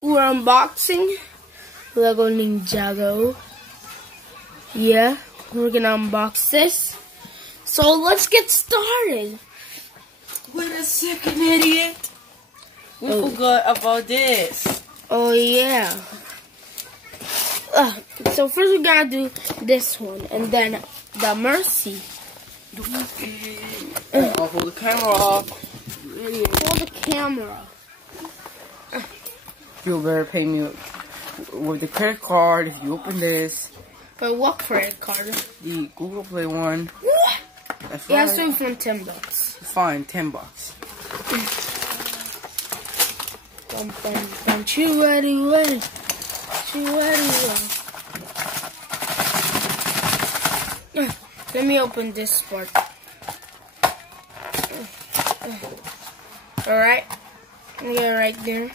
We're unboxing Lego Ninjago. Yeah, we're gonna unbox this. So let's get started. Wait a second, idiot. We forgot about this. Oh yeah. So first we gotta do this one, and then the Mercy. I'll hold the camera off. Hold the camera. You better pay me with the credit card if you open this. But what credit card? The Google Play one. What? That's It has right. to be from $10. Fine, $10. Chew anyway. Let me open this part. Alright. Yeah, right there.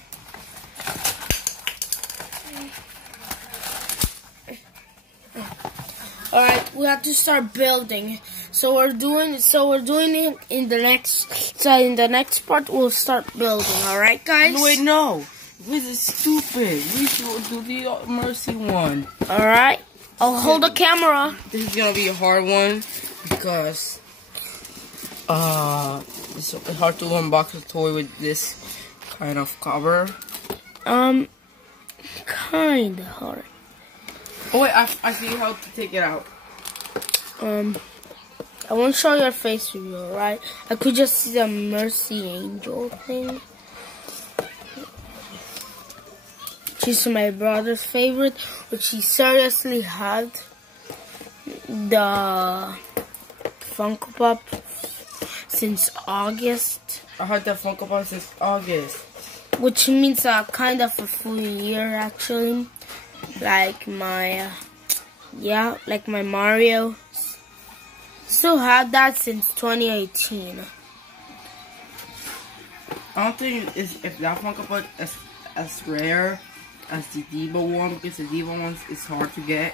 Alright, we have to start building. So we're doing it in the next part we'll start building, alright guys? Wait, no. This is stupid. We should do the Mercy one. Alright. I'll hold the camera. This is gonna be a hard one because it's hard to unbox a toy with this kind of cover. Kinda hard. Oh wait, I see how to take it out. I won't show your face to you, alright? I could just see the Mercy Angel thing. She's my brother's favorite, which he seriously had the Funko Pop since August. I had the Funko Pop since August. Which means kind of a full year actually. Like my Mario. Still had that since 2018. I don't think if that Funko Pop is as rare as the Diva one, because the Diva one is hard to get.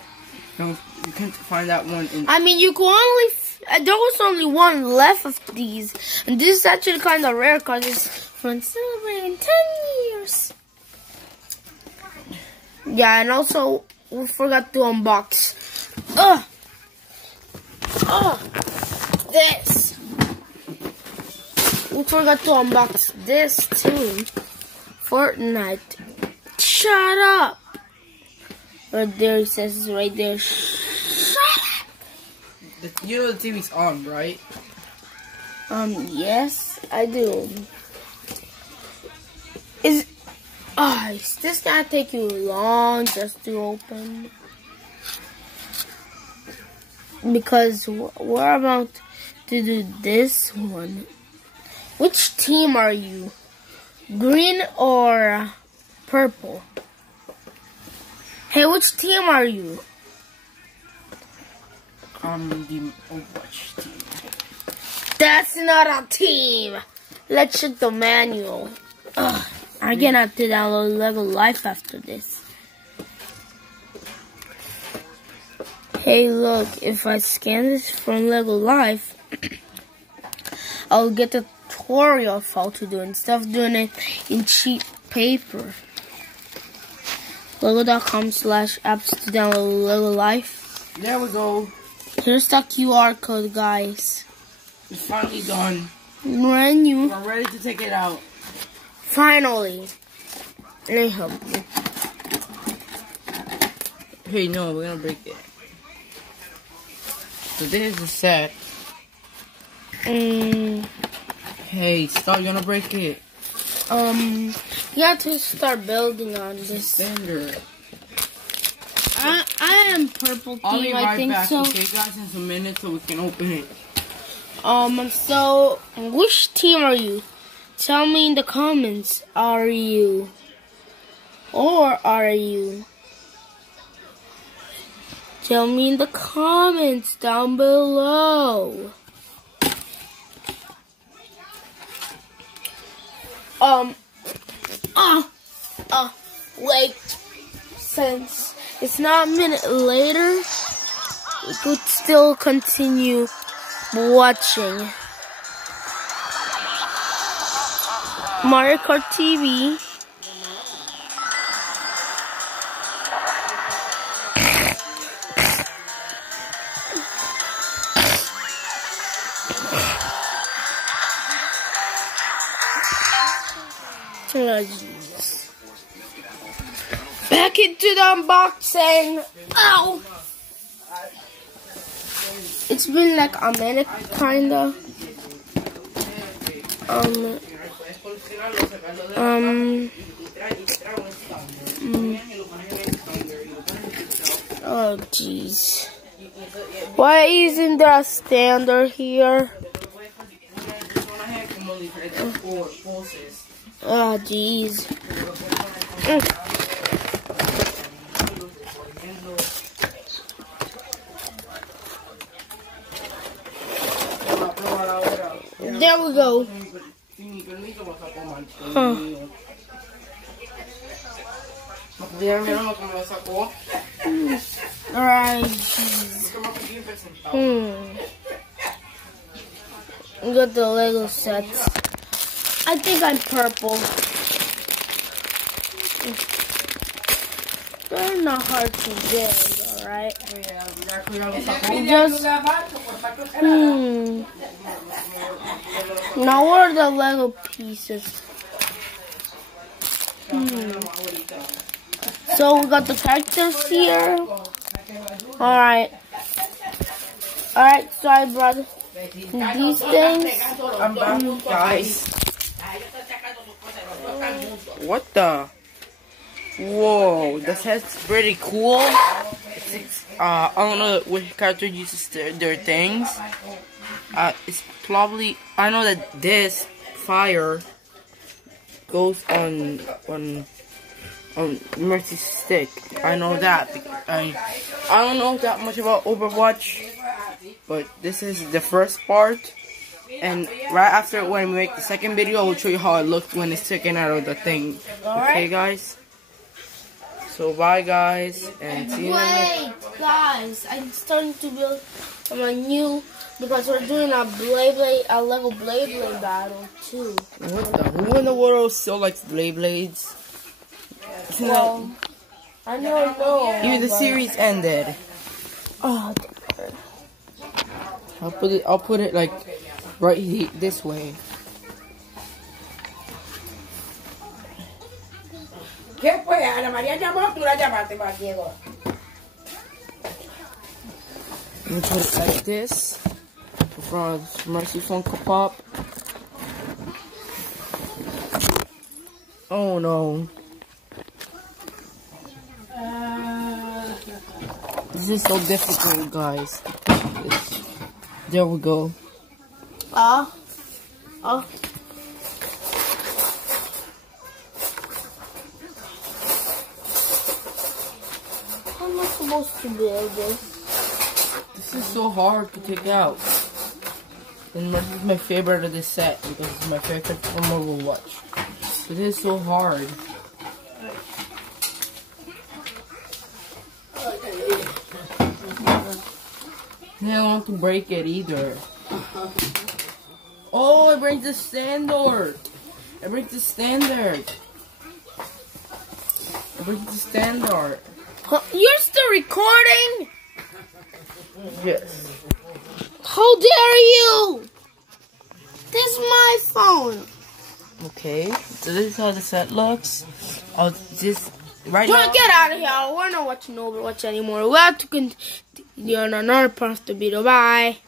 You can't find that one in. I mean, you could only there was only one left of these, and this is actually kind of rare because it's from celebrating 10 years. Yeah, and also we forgot to unbox. This. We forgot to unbox this too. Fortnite. Shut up. Right there, it says right there. Shut up. You know the TV's on, right? Yes, I do. Is this gonna take you long just to open? Because we're about to do this one. Which team are you? Green or purple? Hey, which team are you? The Overwatch team. That's not a team. Let's check the manual. I'm gonna have to download Lego Life after this. Hey, look, if I scan this from Lego Life, I'll get a tutorial of how to do it instead of doing it in cheap paper. Lego.com/apps to download Lego Life. There we go. Here's the QR code, guys. It's finally done. Menu. We're ready to take it out. Finally. Let me help you. Hey, no, we're gonna break it. So this is the set. Hey, stop! You're gonna break it. You have to start building on this. Standard. I am purple team. I'll be I right think back. so. Okay, guys, in some minutes so we can open it. So which team are you? Tell me in the comments. Are you? Or are you? Tell me in the comments down below. Wait. Since it's not a minute later, we could still continue watching. Mario Kart TV. back into the unboxing. Ow! It's been like a minute, kinda. Oh, jeez. Why isn't there a stander here? Oh, jeez. There we go. Huh. Alright. We got the Lego sets. I think I'm purple. They're not hard to get, alright? Just now where are the Lego pieces? So we got the characters here. Alright. Alright, so I brought these things. Guys. What the? Whoa, this set's pretty cool. I don't know which character uses their things. It's probably, I know that this fire goes on Mercy's stick. I know that. I don't know that much about Overwatch, but this is the first part. And right after, when we make the second video, I will show you how it looked when it's taken out of the thing. Okay, guys? So bye, guys, and see you next. Wait, guys, I'm starting to build a new, because we're doing a Lego Blade battle too. What the? Who in the world still likes Blades? Well, I don't know. Even the series ended. Oh, I'll put it like right this way. ¿Qué fue? Ana María llamó, tú la llamaste, Diego. Let me put it like this. For Mercy Funko Pop. Oh no. This is so difficult, guys. There we go. Oh. How am I supposed to build this? This is so hard to take out. And this is my favorite of this set because it's my favorite from Overwatch. It is so hard. I don't want to break it either. Oh, it brings the standard. It brings the standard. It brings the standard. You're still recording? Yes. How dare you? This is my phone. Okay, so this is how the set looks. I'll just right now. Get out of here. We're not watching Overwatch anymore. We have to continue on another part of the video. Bye.